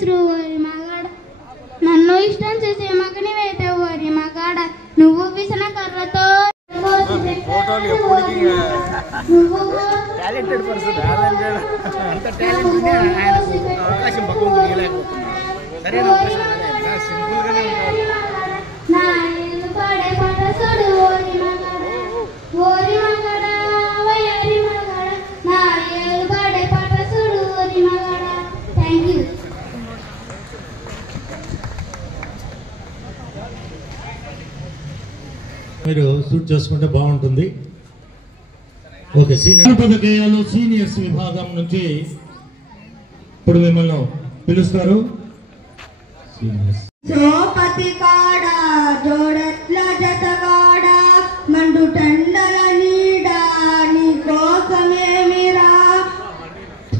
విసురు ఓరి మగాడ, నన్ను ఇష్టం చేసే మగనివైతే ఓరి మగాడ, నువ్వు విసిన కర్రతో పాడే పాట చూడు ఓరి మగాడ, ఓరి మగాడ వయ్యారి మగాడ, నా ఏళ్ళు పాడే పాట చూడు ఓరి మగాడ. Thank you. మీరు షూట్ చేసుకుంటే బాగుంటుంది. ఓకే, సీనియర్ గేయాలు సీనియర్స్ విభాగం నుంచి ఇప్పుడు మిమ్మల్ని పిలుస్తారు. సోపతి కాడ జోడెట్ల జతగాడ మండు టండల నీడ నీ కోసమేమిరా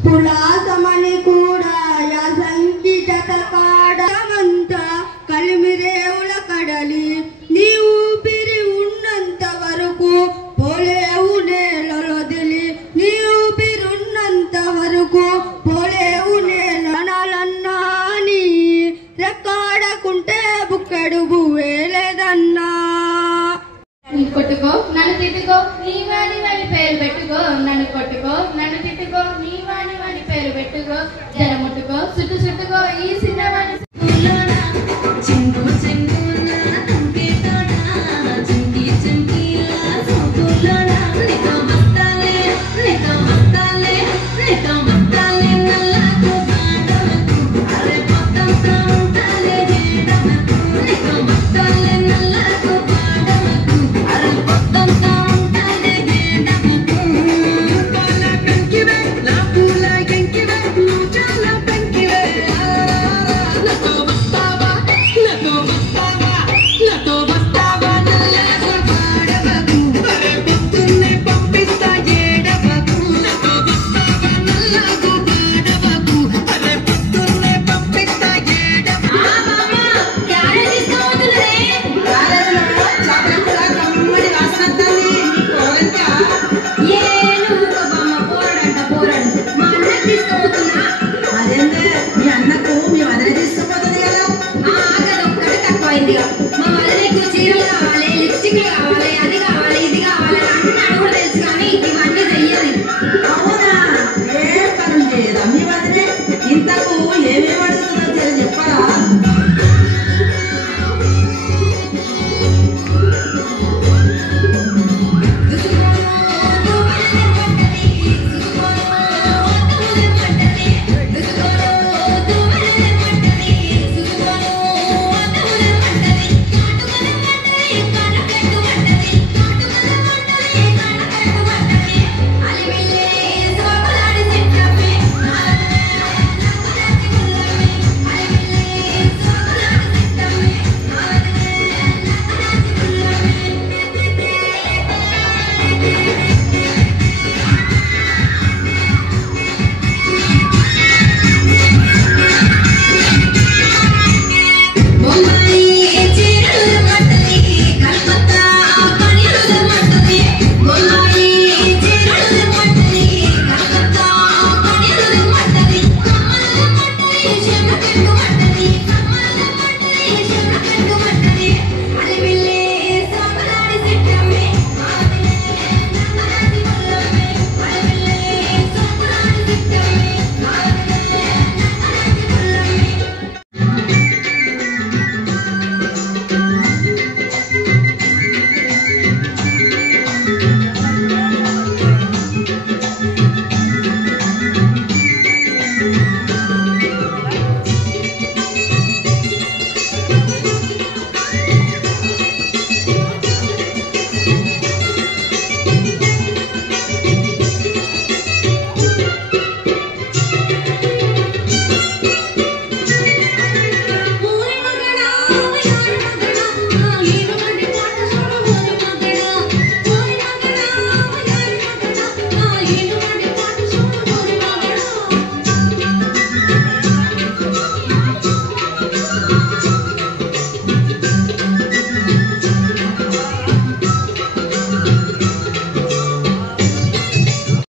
పులాసమని కూడా యాసంకి జతకాడ మంతా కలిమిరేవుల కడలి నీ ఊపిరి ఉన్నంత వరకు పోలేవు నేలలో దిలి, నీ ఊపిరి ఉన్నంత వరకు పోలేవు నేలన్నా నీ రెక్కాడకుంటే బుక్కడు బువ్వేలేదన్నా. కొట్టుకో నన్ను తిట్టుకో నీ వాణి వాని పేరు పెట్టుకో, నన్ను కొట్టుకో నన్ను తిట్టుకో నీ వాణి వాని పేరు పెట్టుకో, జర ముట్టుకో చుట్టు చుట్టుకో ఈ సినిమా